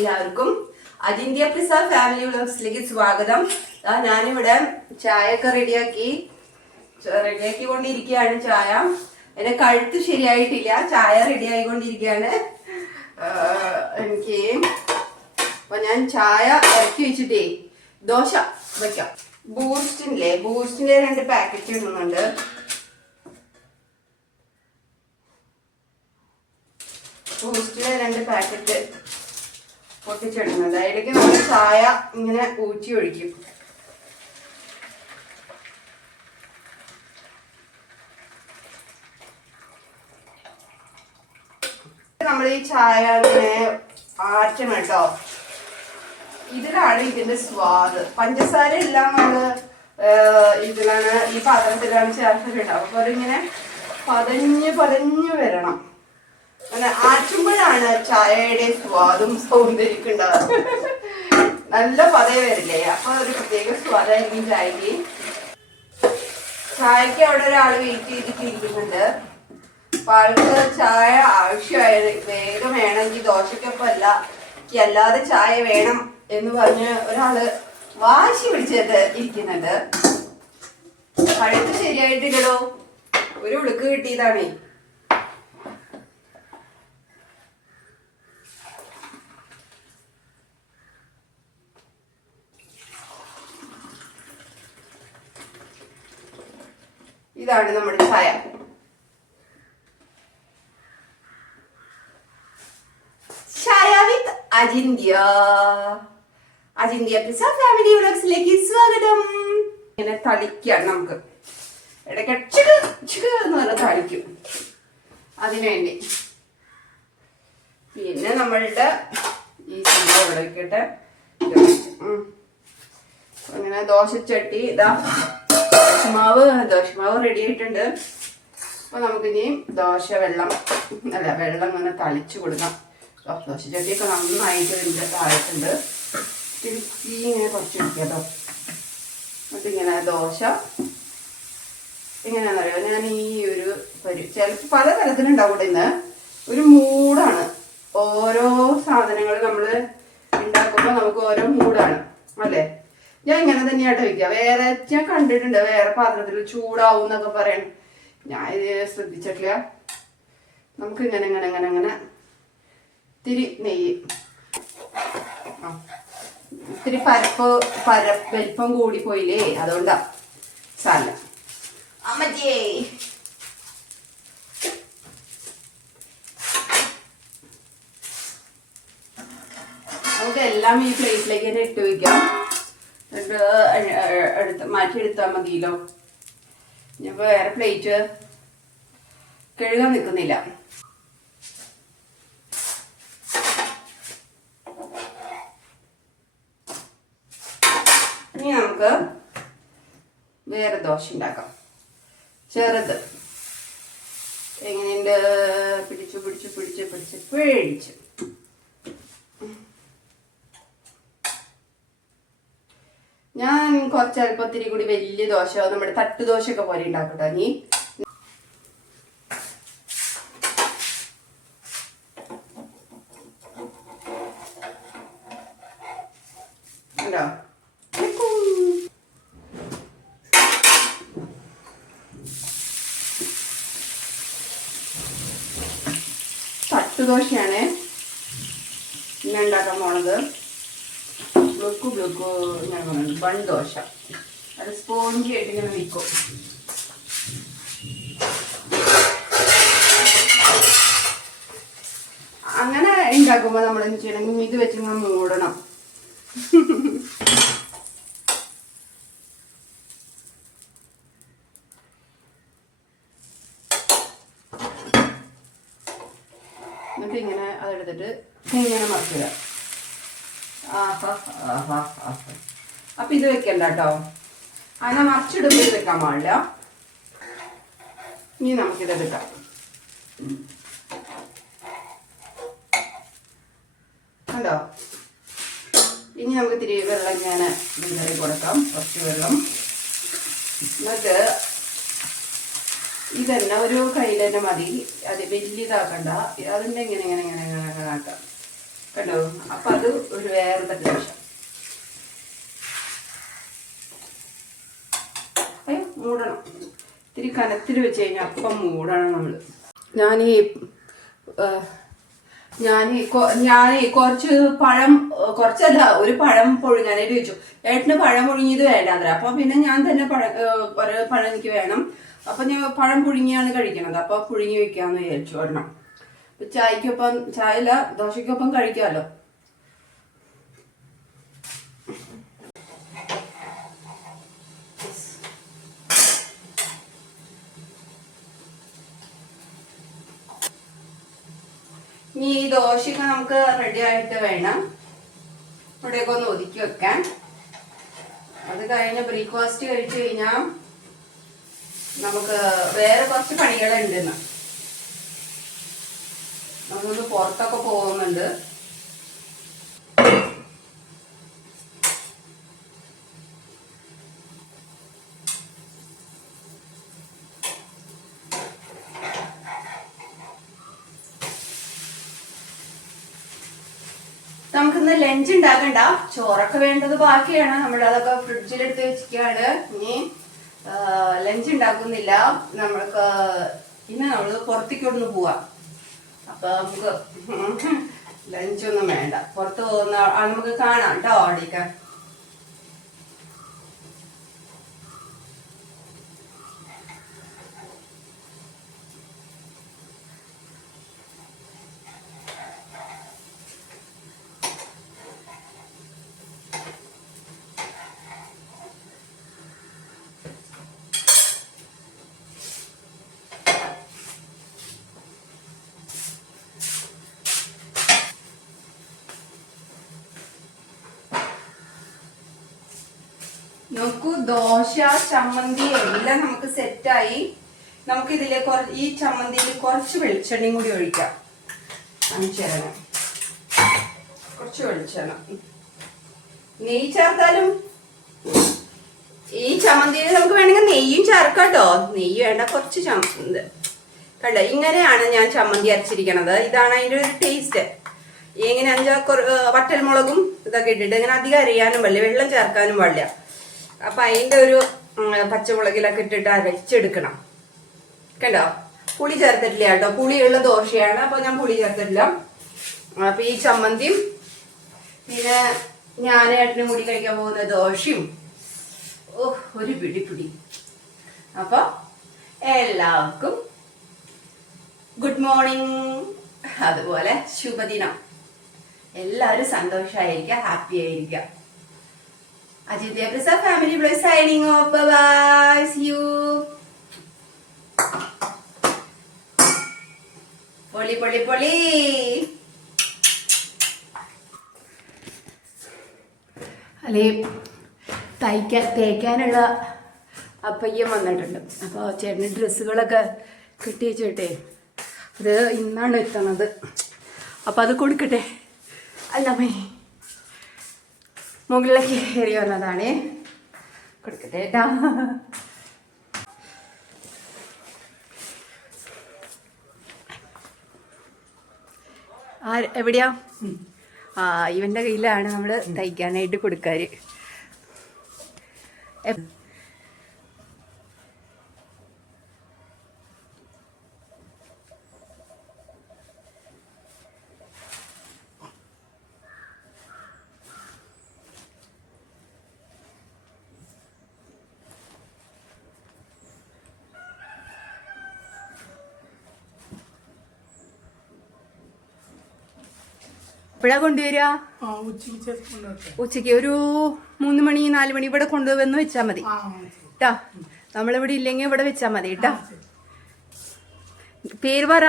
എല്ലാവർക്കും അജിന്ത്യ പ്രിസ ഫാമിലി വ്ലോഗ്സിലേക്ക് സ്വാഗതം. ഞാനിവിടെ ചായയൊക്കെ റെഡിയാക്കിക്കൊണ്ടിരിക്കുകയാണ്. ചായ എന്റെ കഴുത്ത് ശരിയായിട്ടില്ല, ചായ റെഡി ആയിക്കൊണ്ടിരിക്കുകയാണ് എനിക്ക്. അപ്പൊ ഞാൻ ചായ ഇറക്കി വെച്ചിട്ടേ ദോശ വെക്കാം. ബൂസ്റ്റിന്റെ 2 പാക്കറ്റ് ഇടുന്നുണ്ട്. ബൂസ്റ്റിലെ 2 പാക്കറ്റ് പൊട്ടിച്ചെടുക്കുന്നത്. അതിലേക്ക് നമ്മൾ ചായ ഇങ്ങനെ ഊറ്റി ഒഴിക്കും. നമ്മൾ ഈ ചായ ഇങ്ങനെ ആറ്റണം കേട്ടോ. ഇതിലാണ് ഇതിന്റെ സ്വാദ്. പഞ്ചസാര എല്ലാം നമ്മള് ഇതിലാണ് ഈ പാത്രത്തിലാണ് ചേർത്തിട്ടുണ്ടാവും. അപ്പൊ അതിങ്ങനെ പതഞ്ഞ് വരണം. അങ്ങനെ ആറ്റുമ്പോഴാണ് ചായയുടെ സ്വാദും സൗന്ദര്യം ഉണ്ടാവുക. നല്ല പതയെ വരില്ലേ, അപ്പൊ ഒരു പ്രത്യേക സ്വാദായിരിക്കും ചായക്ക്. ചായക്ക് അവിടെ ഒരാൾ വെയിറ്റ് ചെയ്തിട്ടിരിക്കുന്നുണ്ട്. അപ്പൊ ആൾക്ക് ചായ ആവശ്യമായത് വേഗം വേണമെങ്കിൽ ദോശക്കൊപ്പമല്ല, എനിക്ക് അല്ലാതെ ചായ വേണം എന്ന് പറഞ്ഞ് ഒരാള് വാശി പിടിച്ചത് ഇരിക്കുന്നുണ്ട്. കഴുത്ത് ശരിയായിട്ടില്ലടോ, ഒരു ഉളുക്ക് കിട്ടിയതാണേ. ഇതാണ് നമ്മുടെ ചായ. ചായ വിത്ത് അജിന്ത്യ പ്രിസ ഫാമിലി വ്ലോഗ്സിലേക്ക് സ്വാഗതം. ഇങ്ങനെ തളിക്കാം. നമുക്ക് ഇടയ്ക്ക് എന്ന് പറഞ്ഞാൽ തളിക്കും. അതിനുവേണ്ടി പിന്നെ നമ്മളുടെ ഈ സംഭവം ഇവിടെ വെക്കട്ടെ. അങ്ങനെ ദോശച്ചട്ടി ഇതാ ദോശമാവ് റെഡി ആയിട്ടുണ്ട്. അപ്പൊ നമുക്കിനി വെള്ളം ഇങ്ങനെ തളിച്ചു കൊടുക്കാം. ദോശച്ചട്ടിയൊക്കെ നന്നായിട്ട് ഇതിൻ്റെ താഴത്തുണ്ട്. തിരിച്ച് ഇങ്ങനെ കുറച്ച് വെക്കാട്ടോ. എന്നിട്ടിങ്ങനെ ദോശ എങ്ങനെയാണെന്നറിയോ, ഞാൻ ഈ ഒരു ചിലപ്പോൾ പല തരത്തിലുണ്ടാവും. ഇവിടെ ഇന്ന് ഒരു മൂടാണ്. ഓരോ സാധനങ്ങൾ നമ്മൾ ഉണ്ടാക്കുമ്പോൾ നമുക്ക് ഓരോ മൂടാണ് അല്ലേ. ഞാൻ ഇങ്ങനെ തന്നെയായിട്ട് വയ്ക്കുക. വേറെ ഞാൻ കണ്ടിട്ടുണ്ട് വേറെ പാത്രത്തിൽ ചൂടാവും എന്നൊക്കെ പറയണം. ഞാൻ ഇത് ശ്രദ്ധിച്ചിട്ടില്ല. നമുക്ക് ഇങ്ങനെ ഇത്തിരി നെയ്യ്, ഇത്തിരി വലിപ്പം കൂടി പോയില്ലേ, അതുകൊണ്ടാ സാല അമ്മച്ചേ. നമുക്ക് എല്ലാം ഈ പ്ലേറ്റിലേക്ക് തന്നെ ഇട്ട് വയ്ക്കാം. മാറ്റിയെടുത്താൽ മതിയല്ലോ. ഞാൻ വേറെ പ്ലേറ്റ് കഴുകാൻ നിൽക്കുന്നില്ല. ഇനി നമുക്ക് വേറെ ദോശ ഉണ്ടാക്കാം. ചെറുത് എങ്ങനെയുണ്ട്? പിടിച്ചു ഞാൻ കുറച്ച് അല്പത്തിരി കൂടി വലിയ ദോശ, നമ്മുടെ തട്ട് ദോശയൊക്കെ പോലെ ഉണ്ടാക്കട്ടോ. നീ ഉണ്ടോ? തട്ടുദോശയാണ് ഇന്ന് ഉണ്ടാക്കാൻ പോണത്. ബ്ലുക്ക് ഇങ്ങനെ പറയുന്നത് ബൺ ദോശ. അത് സ്പോഞ്ചി ആയിട്ട് ഇങ്ങനെ നിൽക്കും. അങ്ങനെ ഉണ്ടാക്കുമ്പോൾ നമ്മൾ എന്ത് ചെയ്യണം, ഇത് വെച്ച് നമ്മൾ മൂടണം. എന്നിട്ട് ഇങ്ങനെ അതെടുത്തിട്ട് ഇങ്ങനെ മറിക്കുക. അപ്പൊ ഇത് വെക്കണ്ട കേട്ടോ. അങ്ങനെ മറിച്ചിടുമ്പോൾ ഇത് വെക്കാൻ പാടില്ല. ഇനി നമുക്കിത് എടുക്കാം. കണ്ടോ? ഇനി നമുക്ക് ഇത്തിരി വെള്ളം ഞാൻ വിതറി കൊടുക്കാം. കുറച്ച് വെള്ളം. എന്നിട്ട് ഇതന്നെ ഒരു കയ്യിൽ തന്നെ മതി. അത് വലിയതാക്കണ്ട. അതിൻ്റെ ഇങ്ങനെ ആക്കാം. കേട്ടോ. അപ്പൊ അത് ഒരു വേറെ പ്രദേശം. അയ്യോ മൂടണം, ഇത്തിരി കനത്തിൽ വെച്ച് കഴിഞ്ഞാൽ അപ്പം മൂടണം നമ്മള്. ഞാൻ കുറച്ച് പഴം, കുറച്ചല്ല ഒരു പഴം പുഴുങ്ങാനായിട്ട് വെച്ചു. ഏട്ടന് പഴം പുഴുങ്ങിയത് വേണ്ടാത്ര. അപ്പൊ പിന്നെ ഞാൻ തന്നെ പഴം എനിക്ക് വേണം. അപ്പൊ ഞാൻ പഴം പുഴുങ്ങിയാണ് കഴിക്കണത്. അപ്പൊ പുഴുങ്ങി വെക്കാന്ന് വിചാരിച്ചു ഒരെണ്ണം. ചായക്കൊപ്പം, ചായല്ല ദോശക്കൊപ്പം കഴിക്കാമല്ലോ. ഇനി ഈ ദോശയൊക്കെ നമുക്ക് റെഡി ആയിട്ട് വേണം ഇവിടെയൊക്കെ ഒന്ന് ഒതുക്കി വെക്കാൻ. അത് കഴിഞ്ഞ് ബ്രേക്ക്ഫാസ്റ്റ് കഴിച്ചു കഴിഞ്ഞാൽ നമുക്ക് വേറെ കുറച്ച് പണികളുണ്ടെന്ന്. നമുക്കൊന്ന് പുറത്തൊക്കെ പോകുന്നുണ്ട്. നമുക്കിന്ന് ലഞ്ച് ഉണ്ടാക്കണ്ട, ചോറൊക്കെ വേണ്ടത് ബാക്കിയാണ്. നമ്മളതൊക്കെ ഫ്രിഡ്ജിലെടുത്ത് വെച്ചിട്ടാണ്. ഇനി ലഞ്ച് ഉണ്ടാക്കുന്നില്ല. നമ്മൾക്ക് ഇന്ന് നമ്മള് പുറത്തേക്കൊന്ന് പോവാം. അപ്പൊ നമുക്ക് ലഞ്ചൊന്നും വേണ്ട, പുറത്ത് പോകുന്ന നമുക്ക് കാണാം കേട്ടോ. അവിടേക്ക് നോക്കൂ, ദോശ ചമ്മന്തി എല്ലാം നമുക്ക് സെറ്റായി. നമുക്ക് ഇതിലെ ഈ ചമ്മന്തിയിൽ കുറച്ച് വെളിച്ചെണ്ണയും കൂടി ഒഴിക്കാം. അഞ്ചെണ്ണം കുറച്ച് വെളിച്ചെണ്ണ, നെയ്യ് ചേർത്താലും ഈ ചമ്മന്തിയിൽ നമുക്ക് വേണമെങ്കിൽ നെയ്യും ചേർക്കാം കേട്ടോ. നെയ്യ് വേണ്ട, കുറച്ച് ചമ്മന്തി കണ്ടോ. ഇങ്ങനെയാണ് ഞാൻ ചമ്മന്തി അരച്ചിരിക്കണത്. ഇതാണ് അതിൻ്റെ ഒരു ടേസ്റ്റ്. ഇങ്ങനെ വറ്റൽമുളകും ഇതൊക്കെ ഇട്ടിട്ട് ഇങ്ങനെ അധികം അരിയാനും പാടില്ല, വെള്ളം ചേർക്കാനും പാടില്ല. അപ്പൊ അതിന്റെ ഒരു പച്ചമുളകിലൊക്കെ ഇട്ടിട്ട് അരച്ചെടുക്കണം. കണ്ടോ, പുളി ചേർത്തിട്ടില്ല കേട്ടോ. പുളിയുള്ള ദോശയാണ്, അപ്പൊ ഞാൻ പുളി ചേർത്തിട്ടില്ല. അപ്പൊ ഈ ചമ്മന്തിയും പിന്നെ ഞാൻ ഏട്ടനും കൂടി കഴിക്കാൻ പോകുന്ന ദോശയും ഒരു പിടി. അപ്പൊ എല്ലാവർക്കും ഗുഡ് മോർണിംഗ്, അതുപോലെ ശുഭദിനം. എല്ലാവരും സന്തോഷമായിരിക്കുക, ഹാപ്പി ആയിരിക്കുക. Ajitya Prasad Family Vlog signing off. Bye bye. See you. പൊളി. അല്ലെ തേക്കാനുള്ള അപ്പയ്യം വന്നിട്ടുണ്ട്. അപ്പോൾ ചേട്ടന് ഡ്രസ്സുകളൊക്കെ കിട്ടി വെച്ചോട്ടെ. അത് ഇന്നാണ് എത്തണത്. അപ്പം അത് കൊടുക്കട്ടെ. അല്ലമ്മേ മുകളിലേക്ക് കയറി വന്നതാണ്. കൊടുക്കട്ടെ കേട്ടാ. എവിടെയാ? ഇവന്റെ കയ്യിലാണ് നമ്മൾ തയ്ക്കാനായിട്ട് കൊടുക്കാറ്. എപ്പോഴാ കൊണ്ടുവരിക? ഉച്ചക്ക് ഒരു 3 മണി 4 മണി ഇവിടെ കൊണ്ടുവന്ന് വെച്ചാൽ മതി കേട്ടാ. നമ്മളിവിടെ ഇല്ലെങ്കിൽ ഇവിടെ വെച്ചാൽ മതി കേട്ടാ. പേര് പറ.